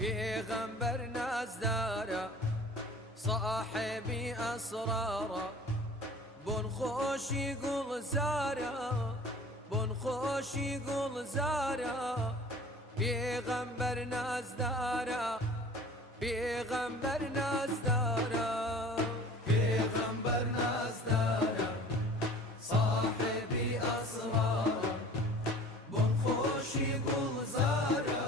پیغمبر نازدارە صاحبی ئەسرارە بۆن خۆشی گوڵزارە بۆن خۆشی گوڵزارە پیغمبر نازدارە پیغمبر نازدارە پیغمبر نازدارە صاحبی ئەسرارە بۆن خۆشی گوڵزارە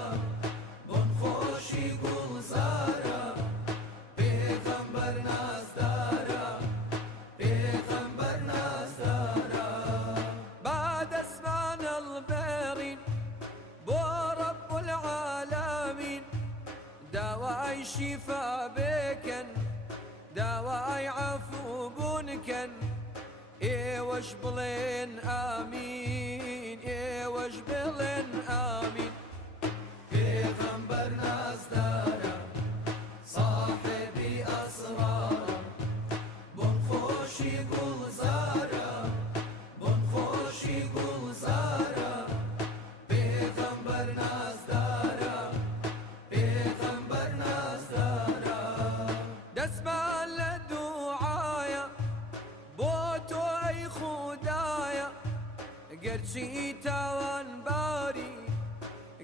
بۆن خۆشی گوڵزارە پیغمبر نازدارە پیغمبر نازدارە با دەستمان هەڵبێڕین بۆ رب العالمین داوای شیفا بکەن داوای عەفو بوونکەن ئێوەش بڵێن ئامین ئێوەش بڵێن ئامین پیغمبر نازدارە صاحبی ئەسرارە بۆن خۆشی گوڵزارە بۆن خۆشی گوڵزارە پیغمبر نازدارە پیغمبر نازدارە دەستمان لە دوعایە بۆ تۆ ئەی خودایە گەرچی تاوانباری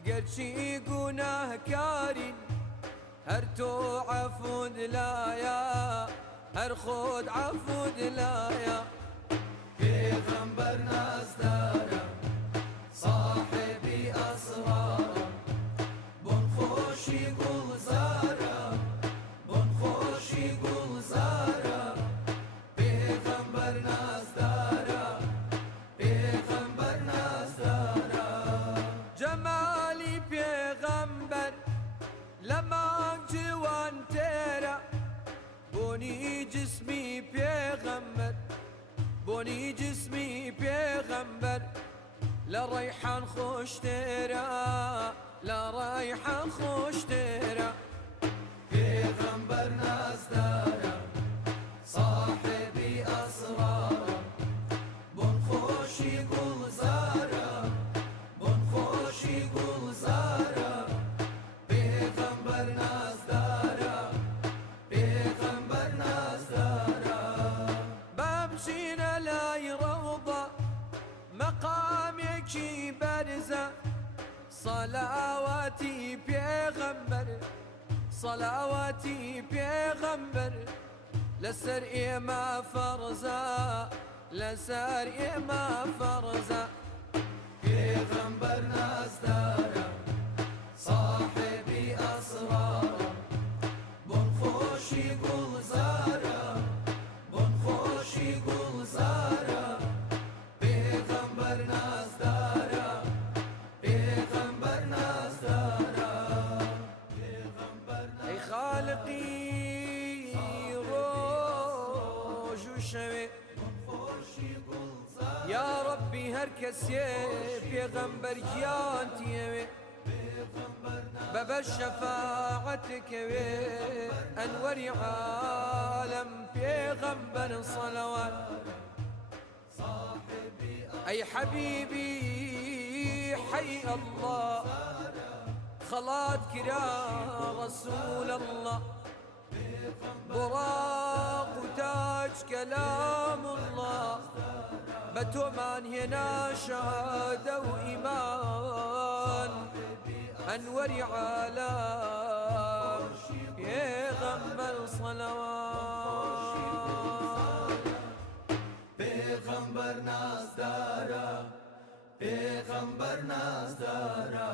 گەرچی گوناهکارین هەر تۆ عەفوت لایە هەر خۆت عەفوت لایە پیغمبر نازدارە صاحبی ئەسرارە بۆن خۆشی گوڵزارە بۆن خۆشی گوڵزارە پیغمبر نازدارە پیغمبر نازدارە جەمالی پێغەمبەر لە مانگ جوان تێرە بۆنی جسمی پێغەمبەر بۆنی جسمی پێغەمبەر لە ڕەیحان خۆش تێرە لە ڕەیحان خۆش تێرە پیغمبر نازدارە صاحبی ئەسرارە بۆن خۆشی گوڵزارە بۆن خۆشی گوڵزارە پیغمبر نازدارە پیغمبر نازدارە بامچینە لای ڕەوضە مەقامێکی بەرزە سەلاواتی پێغەمبەر سەلاواتی پێغەمبەر لەسەر ئێمە فەرزە لەسەر ئێمە فەرزە پیغمبر نازدارە صاحبی ئەسرارە بۆن خۆشی گوڵزارە بۆن خۆشی گوڵزارە پیغمبر نازدارە پیغمبر نازدارە ئەی خالقی ڕۆژ و شەوێ یا ڕەبی هەر کەسێ پێغەمبەر گیانتیەوێ بەبەر شەفاعەتکەوێ ئەنوەری عالەم پێغەمبەر سەڵەوات ئەی حەبیبی حەی ئەڵڵا خەڵات کرا ڕەسوول ئەڵڵا براق و تاج کەلام الله بە تۆمان هێنا شەهادە و ئیمان ئەنوەری عالەم پێغەمبەر سەڵەوات پیغمبر نازدارە پیغمبر نازدارە